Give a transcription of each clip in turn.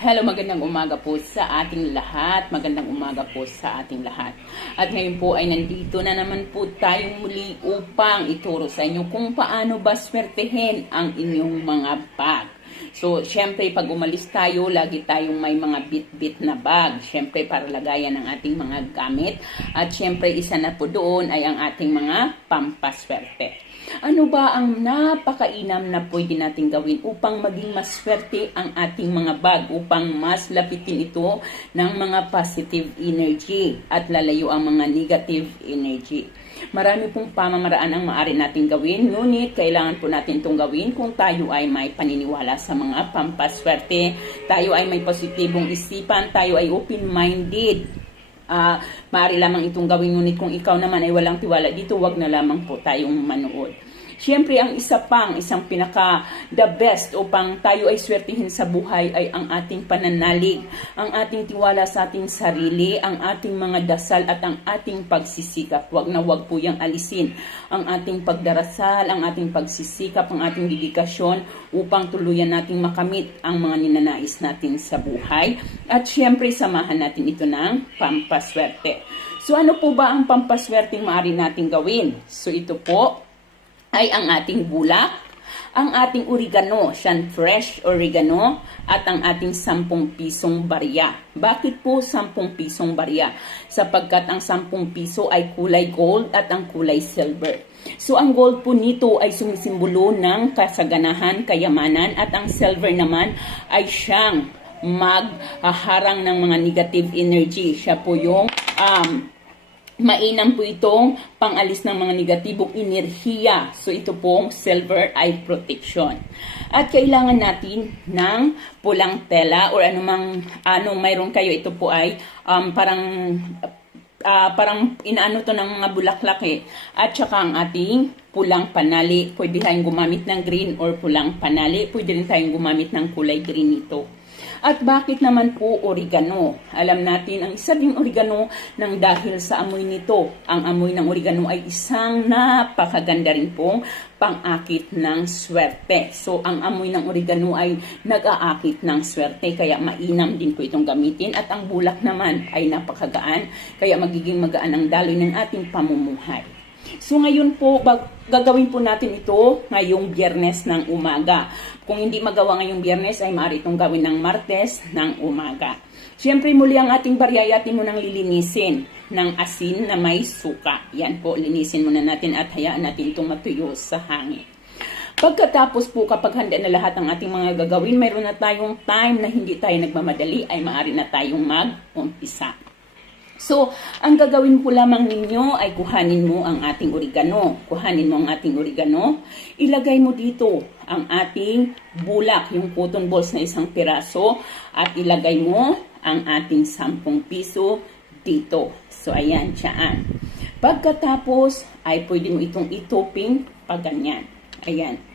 Hello, magandang umaga po sa ating lahat. Magandang umaga po sa ating lahat. At ngayon po ay nandito na naman po tayong muli upang ituro sa inyo kung paano ba swertehin ang inyong mga bag. So, syempre, pag umalis tayo, lagi tayong may mga bit-bit na bag. Syempre, para lagayan ng ating mga gamit. At syempre, isa na po doon ay ang ating mga pampaswerte. Ano ba ang napakainam na pwede natin gawin upang maging mas swerte ang ating mga bag, upang mas lapitin ito ng mga positive energy at lalayo ang mga negative energy. Marami pong pamamaraan ang maaari natin gawin, ngunit kailangan po natin itong gawin kung tayo ay may paniniwala sa mga pampaswerte, tayo ay may positibong isipan, tayo ay open-minded, Ah, maaari lamang itong gawin ngunit kung ikaw naman ay walang tiwala dito, wag na lamang po tayong manood. Siyempre, ang isa pang, isang pinaka the best upang tayo ay swertihin sa buhay ay ang ating pananalig, ang ating tiwala sa ating sarili, ang ating mga dasal at ang ating pagsisikap. Wag na wag po yung alisin ang ating pagdarasal, ang ating pagsisikap, ang ating dedikasyon upang tuluyan nating makamit ang mga ninanais natin sa buhay. At siyempre, samahan natin ito ng pampaswerte. So ano po ba ang pampaswerteng maaari nating gawin? So ito po ay ang ating bulak, ang ating oregano, siyan fresh oregano, at ang ating 10 pisong barya. Bakit po 10 pisong barya? Sapagkat ang 10 piso ay kulay gold at ang kulay silver. So ang gold po nito ay sumisimbolo ng kasaganahan, kayamanan, at ang silver naman ay siyang magharang ng mga negative energy. Siya po yung um, mainam po itong pangalis ng mga negatibong enerhiya. So ito pong silver eye protection. At kailangan natin ng pulang tela or anumang ano mayroon kayo ito po ay um, parang uh, parang inaano to ng mga bulaklak eh. At saka ang ating pulang panali. Pwede tayong gumamit ng green or pulang panali. Pwede rin tayong gumamit ng kulay green ito. At bakit naman po oregano? Alam natin, ang isa ding oregano nang dahil sa amoy nito. Ang amoy ng oregano ay isang napakaganda rin pong pang-akit ng swerte. So, ang amoy ng oregano ay nag-aakit ng swerte, kaya mainam din po itong gamitin. At ang bulak naman ay napakagaan, kaya magiging magaan ang daloy ng ating pamumuhay. So ngayon po, bag, gagawin po natin ito ngayong biyernes ng umaga. Kung hindi magawa ngayong biyernes, ay maaari itong gawin ng martes ng umaga. Siyempre muli ang ating baryayatin mo nang lilinisin ng asin na may suka. Yan po, linisin muna natin at hayaan natin itong matuyo sa hangin. Pagkatapos po kapag handa na lahat ng ating mga gagawin, mayroon na tayong time na hindi tayo nagmamadali ay maaari na tayong mag-umpisa. So, ang gagawin po lamang ninyo ay kuhanin mo ang ating oregano. Kuhanin mo ang ating oregano. Ilagay mo dito ang ating bulak, yung cotton balls na isang piraso. At ilagay mo ang ating 10 piso dito. So, ayan, siyaan. Pagkatapos, ay pwede mo itong itoping pag ganyan. Ayan.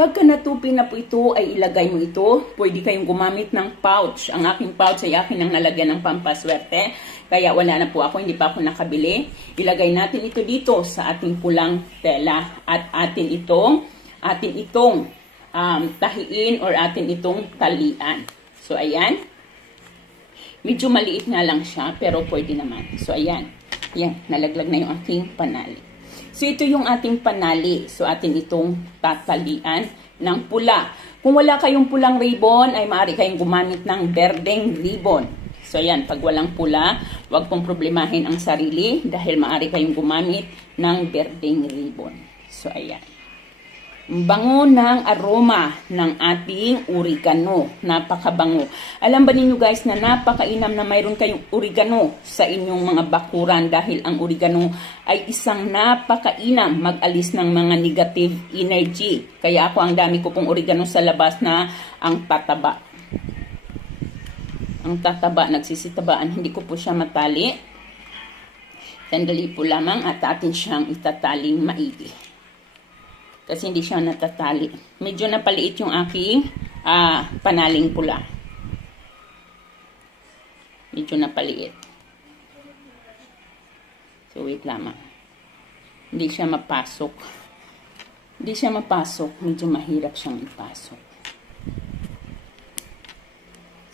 Pagka natupi na po ito, ay ilagay mo ito. Pwede kayong gumamit ng pouch. Ang aking pouch ay akin ang nalagyan ng pampaswerte. Kaya wala na po ako, hindi pa ako nakabili. Ilagay natin ito dito sa ating pulang tela. At atin itong, atin itong um, tahiin or atin itong talian. So, ayan. Medyo maliit nga lang siya, pero pwede naman. So, ayan. Ayan, nalaglag na yung aking panali. So, ito yung ating panali. So, atin itong tatalian ng pula. Kung wala kayong pulang ribbon, ay maaari kayong gumamit ng berdeng ribbon. So, ayan, pag walang pula, huwag pong problemahin ang sarili dahil maaari kayong gumamit ng berdeng ribbon. So, ayan bango ng aroma ng ating oregano. Napakabango. Alam ba ninyo guys na napakainam na mayroon kayong oregano sa inyong mga bakuran dahil ang oregano ay isang napakainam mag-alis ng mga negative energy. Kaya ako ang dami ko pong oregano sa labas na ang tataba. Ang tataba, nagsisitabaan, hindi ko po siya matali. Sandali po lamang at atin siyang itataling maigi. Kasi hindi siya natatali. Medyo napaliit yung aking uh, panaling pula. Medyo napaliit. So, wait lamang. Hindi siya mapasok. Hindi siya mapasok. Medyo mahirap siyang ipasok. So,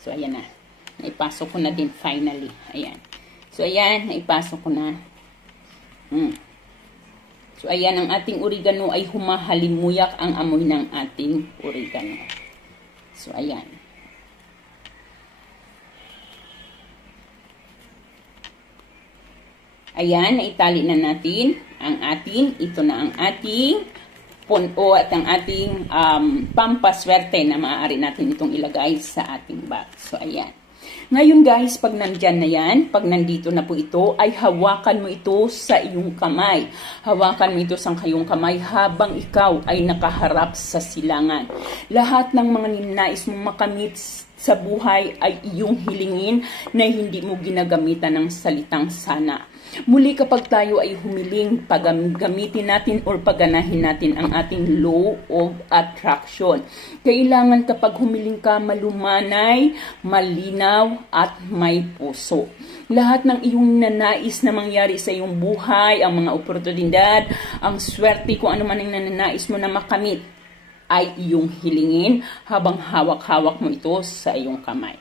So, ayan na. Naipasok ko na din finally. Ayan. So, ayan. Naipasok ko na. Hmm. So, ayan. Ang ating oregano ay humahalimuyak ang amoy ng ating oregano. So, ayan. Ayan, naitali na natin ang ating, ito na ang ating puno at ang ating um, pampaswerte na maaari natin itong ilagay sa ating bag. So, ayan. Ngayon guys, pag nandyan na yan, pag nandito na po ito, ay hawakan mo ito sa iyong kamay. Hawakan mo ito sa kayong kamay habang ikaw ay nakaharap sa silangan. Lahat ng mga ninais mong makamit sa buhay ay iyong hilingin na hindi mo ginagamitan ng salitang sana. Muli kapag tayo ay humiling, paggamitin natin or pagganahin natin ang ating law of attraction. Kailangan kapag humiling ka malumanay, malinaw at may puso. Lahat ng iyong nanais na mangyari sa iyong buhay, ang mga oportunidad, ang swerte, kung ano man ang nananais mo na makamit, ay iyong hilingin habang hawak-hawak mo ito sa iyong kamay.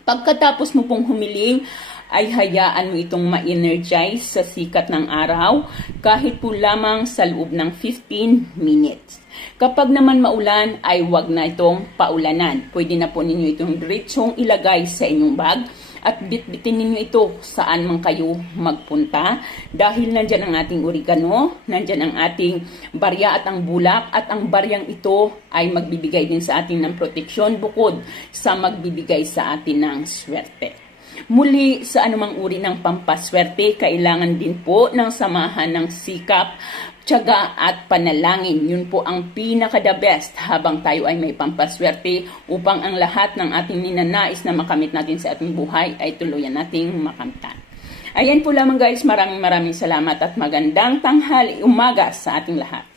Pagkatapos mo pong humiling, ay hayaan mo itong ma-energize sa sikat ng araw kahit po lamang sa loob ng 15 minutes. Kapag naman maulan ay wag na itong paulanan. Pwede na po ninyo itong diretsong ilagay sa inyong bag at bitbitin ninyo ito saan man kayo magpunta dahil nandyan ang ating oregano, nandyan ang ating barya at ang bulak at ang baryang ito ay magbibigay din sa atin ng proteksyon bukod sa magbibigay sa atin ng swerte. Muli sa anumang uri ng pampaswerte, kailangan din po ng samahan ng sikap, tiyaga at panalangin. Yun po ang pinaka-the best habang tayo ay may pampaswerte upang ang lahat ng ating ninanais na makamit natin sa ating buhay ay tuluyan nating makamtan. Ayan po lamang guys, maraming maraming salamat at magandang tanghali umaga sa ating lahat.